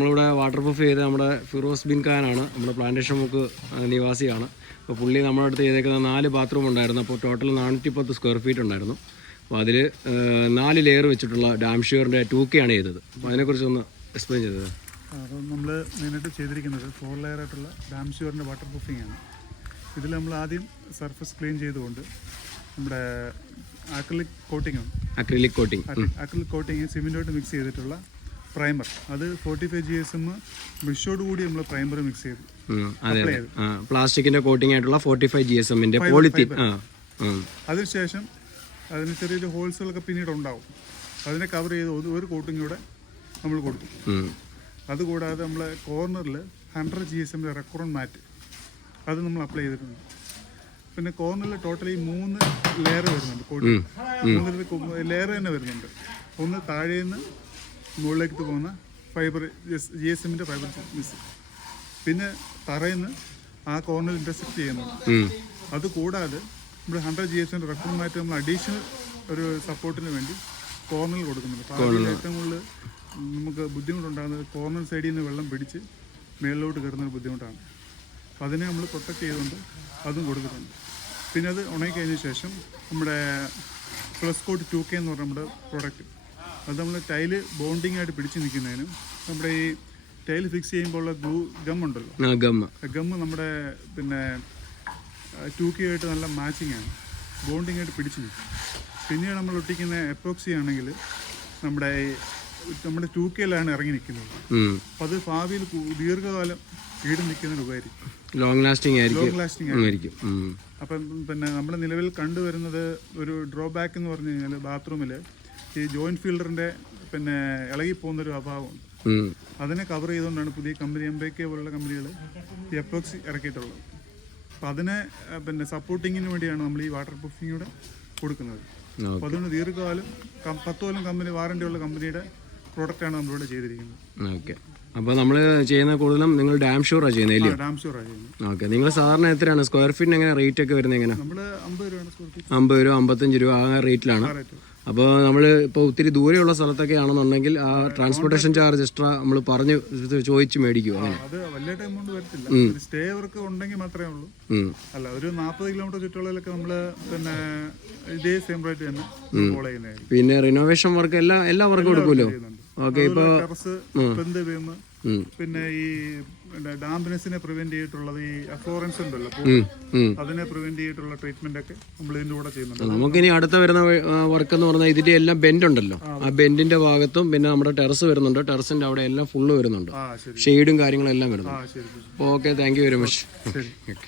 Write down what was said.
നമ്മളിവിടെ water proof ചെയ്ത് നമ്മുടെ ഫിറോസ് ബിൻ ഖാനാണ് നമ്മുടെ പ്ലാന്റേഷൻ മുക്ക് നിവാസിയാണ്. അപ്പോൾ പുള്ളി നമ്മുടെ അടുത്ത് ചെയ്തേക്കുന്ന നാല് ബാത്റൂം ഉണ്ടായിരുന്നു. അപ്പോൾ ടോട്ടൽ നാനൂറ്റി പത്ത് സ്ക്വയർ ഫീറ്റ് ഉണ്ടായിരുന്നു അപ്പോൾ അതിൽ നാല് ലെയർ വെച്ചിട്ടുള്ള ഡാം ടു കെ ആണ് ചെയ്തത്. അപ്പോൾ അതിനെക്കുറിച്ച് ഒന്ന് എക്സ്പ്ലെയിൻ ചെയ്തത് അപ്പം നമ്മൾ മെയിനായിട്ട് ചെയ്തിരിക്കുന്നത് ഫോർ ലെയർ ആയിട്ടുള്ള ഡാം ഷ്യൂറിന്റെ വാട്ടർ പ്രൂഫിംഗ് ആണ്. ഇതിൽ നമ്മൾ ആദ്യം സർഫസ് ക്ലീൻ ചെയ്തുകൊണ്ട് നമ്മുടെ ആക്രിലിക് കോട്ടിംഗ് ഉണ്ട് അക്രിലിക് കോട്ടിങ് ആക്രിലിക് കോട്ടിങ് സിമെന്റോട്ട് മിക്സ് ചെയ്തിട്ടുള്ള പ്രൈമർ അത് forty five G S M ബ്രിഷോട് കൂടി നമ്മൾ പ്രൈമർ മിക്സ് ചെയ്തു. പ്ലാസ്റ്റിക്കിന്റെ കോട്ടിംഗ് ആയിട്ടുള്ള ഫോർട്ടി ഫൈവ് ജി എസ് എമ്മിന്റെ പോളിത്തീൻ. അതിനുശേഷം അതിന് ചെറിയൊരു ഹോൾസുകളൊക്കെ പിന്നീട് ഉണ്ടാവും. അതിനെ കവർ ചെയ്ത് ഒരു- കോട്ടിംഗ് കൂടെ നമ്മൾ കൊടുക്കും. അതുകൂടാതെ നമ്മൾ കോർണറിൽ ഹൺഡ്രഡ് ജി എസ് എമ്മിന്റെ റെക്കോർഡ് മാറ്റ്. അത് നമ്മൾ അപ്ലൈ ചെയ്തിട്ടുണ്ട്. പിന്നെ കോർണറിൽ ടോട്ടലി മൂന്ന് ലെയർ വരുന്നുണ്ട്. കോട്ടിംഗ് മൂന്ന് ലെയർ തന്നെ വരുന്നുണ്ട്. ഒന്ന് താഴേന്ന് മുകളിലേക്ക് പോകുന്ന ഫൈബർ ജി എസ് എമ്മിന്റെ ഫൈബർ മിസ് പിന്നെ തറയിന്ന് ആ കോർണർ ഇന്റർസെക്ട് ചെയ്യുന്നു. അത് കൂടാതെ നമ്മൾ ഹൺഡ്രഡ് ജി എസ് എമ്മിന്റെ റെക്കോർഡ് മാറ്റി നമ്മൾ അഡീഷണൽ ഒരു സപ്പോർട്ടിന് വേണ്ടി കോർണർ കൊടുക്കുന്നുണ്ട്. പാറയിൽ ഏറ്റവും കൂടുതൽ നമുക്ക് ബുദ്ധിമുട്ടുണ്ടാകുന്നത് കോർണർ സൈഡിൽ നിന്ന് വെള്ളം പിടിച്ച് മേളിലോട്ട് കയറുന്ന ഒരു ബുദ്ധിമുട്ടാണ്. അപ്പോൾ അതിനെ നമ്മൾ പ്രൊട്ടക്ട് ചെയ്തുകൊണ്ട് അതും കൊടുക്കുന്നുണ്ട്. പിന്നെ അത് ഉണങ്ങിക്കഴിഞ്ഞ ശേഷം നമ്മുടെ പ്ലസ് കോട്ട് ടു കെ എന്ന് പറഞ്ഞ നമ്മുടെ പ്രോഡക്റ്റ് അത് നമ്മൾ ടൈൽ ബോണ്ടിങ് ആയിട്ട് പിടിച്ച് നിൽക്കുന്നതിനും നമ്മുടെ ഈ ടൈൽ ഫിക്സ് ചെയ്യുമ്പോൾ ഉള്ള ഗ്ലൂ ഗം ഉണ്ടല്ലോ ഗം നമ്മുടെ പിന്നെ ടു കെ ആയിട്ട് നല്ല മാച്ചിങ് ആണ്. ബോണ്ടിങ് ആയിട്ട് പിടിച്ചു നിൽക്കും. പിന്നീട് നമ്മൾ ഒട്ടിക്കുന്ന എപ്പോക്സി ആണെങ്കിൽ നമ്മുടെ ഈ നമ്മുടെ ടു കെയിലാണ് ഇറങ്ങി നിൽക്കുന്നത്. അപ്പം അത് ഭാവിയിൽ ദീർഘകാലം ഈട് നിൽക്കുന്നതിന് ഉപകരിക്കും. ലോങ് ലാസ്റ്റിംഗ് ആയിരിക്കും. ലോങ് ലാസ്റ്റിംഗ് ആയിരിക്കും. അപ്പം പിന്നെ നമ്മൾ നിലവിൽ കണ്ടുവരുന്നത് ഒരു ഡ്രോബാക്ക് എന്ന് പറഞ്ഞു കഴിഞ്ഞാൽ ബാത്റൂമിൽ ഈ ജോയിന്റ് ഫീൽഡറിന്റെ പിന്നെ ഇളകി പോകുന്നൊരു അഭാവം. അതിനെ കവർ ചെയ്തുകൊണ്ടാണ് പുതിയ കമ്പനി എം ബൈ കെ പോലുള്ള കമ്പനികൾ ഈ എപ്പോക്സി ഇറക്കിയിട്ടുള്ളത്. അപ്പം അതിനെ പിന്നെ സപ്പോർട്ടിങ്ങിന് വേണ്ടിയാണ് നമ്മൾ ഈ വാട്ടർ പ്രൂഫിങ്ങിലൂടെ കൊടുക്കുന്നത്. അപ്പോൾ അതുകൊണ്ട് ദീർഘകാലം പത്ത് കൊല്ലം കമ്പനി വാറണ്ടി ഉള്ള കമ്പനിയുടെ പ്രോഡക്റ്റാണ് നമ്മളിവിടെ ചെയ്തിരിക്കുന്നത്. ഓക്കെ. അപ്പോൾ നമ്മൾ ചെയ്യുന്ന കൂടുതലും നിങ്ങൾ ഡാം ഷോർ ചെയ്യുന്നത് ഇല്ലയോ ഡാം ഷൂറാണ് ചെയ്യുന്നത്. ഓക്കെ. നിങ്ങൾ സാധാരണ എത്രയാണ്? സ്ക്വയർ ഫീറ്റിന് എങ്ങനെ റേറ്റ് ഒക്കെ വരുന്നത് എങ്ങനെ? നമ്മൾ അമ്പത് രൂപ അമ്പത്തഞ്ച് രൂപ ആ റേറ്റിലാണ് റേറ്റ് അപ്പോൾ നമ്മൾ ഇപ്പോൾ ഒത്തിരി ദൂരെയുള്ള സ്ഥലത്തൊക്കെ ആണെന്നുണ്ടെങ്കിൽ ആ ട്രാൻസ്പോർട്ടേഷൻ ചാർജ് എക്സ്ട്രാ നമ്മൾ പറഞ്ഞ് ചോദിച്ച് മേടിക്കും അങ്ങനെ. അത് വലിയ എമൗണ്ട് വരത്തില്ല. സ്റ്റേ വർക്ക് ഉണ്ടെങ്കിൽ മാത്രമേ ഉള്ളൂ. അല്ല ഒരു നാൽപ്പത് കിലോമീറ്റർ ചുറ്റളവിലൊക്കെ നമ്മൾ പിന്നെ ഇതേ സെയിം റേറ്റ് തന്നെ ഫോളോ ചെയ്യുന്നതായിരിക്കും. പിന്നെ റിനോവേഷൻ വർക്ക് എല്ലാ എല്ലാ വർക്കും എടുക്കുമല്ലോ? ഓക്കെ ഇപ്പോൾ പിന്നെ ഈ ഡാംബിനെസിനെ പ്രിവെന്റ് ചെയ്തിട്ടുള്ളത് ഈ അഫ്ലോറൻസ് ഉണ്ടല്ലോ അതിനെ പ്രിവെന്റ് ചെയ്തിട്ടുള്ള ട്രീറ്റ്മെന്റ് ഒക്കെ നമ്മൾ ഇതിന്റെ കൂടെ ചെയ്യുന്നുണ്ട്. നമുക്കിനി അടുത്ത വരുന്ന വർക്ക് എന്ന് പറഞ്ഞാൽ ഇതിന്റെ എല്ലാം ബെൻഡ് ഉണ്ടല്ലോ. ആ ബെൻഡിന്റെ ഭാഗത്തും പിന്നെ നമ്മുടെ ടെറസ് വരുന്നുണ്ട്. ടെറസിന്റെ അവിടെ എല്ലാം ഫുള്ള് വരുന്നുണ്ട്. ഷെയ്ഡും കാര്യങ്ങളും എല്ലാം വരുന്നുണ്ട്. Okay thank you very much okay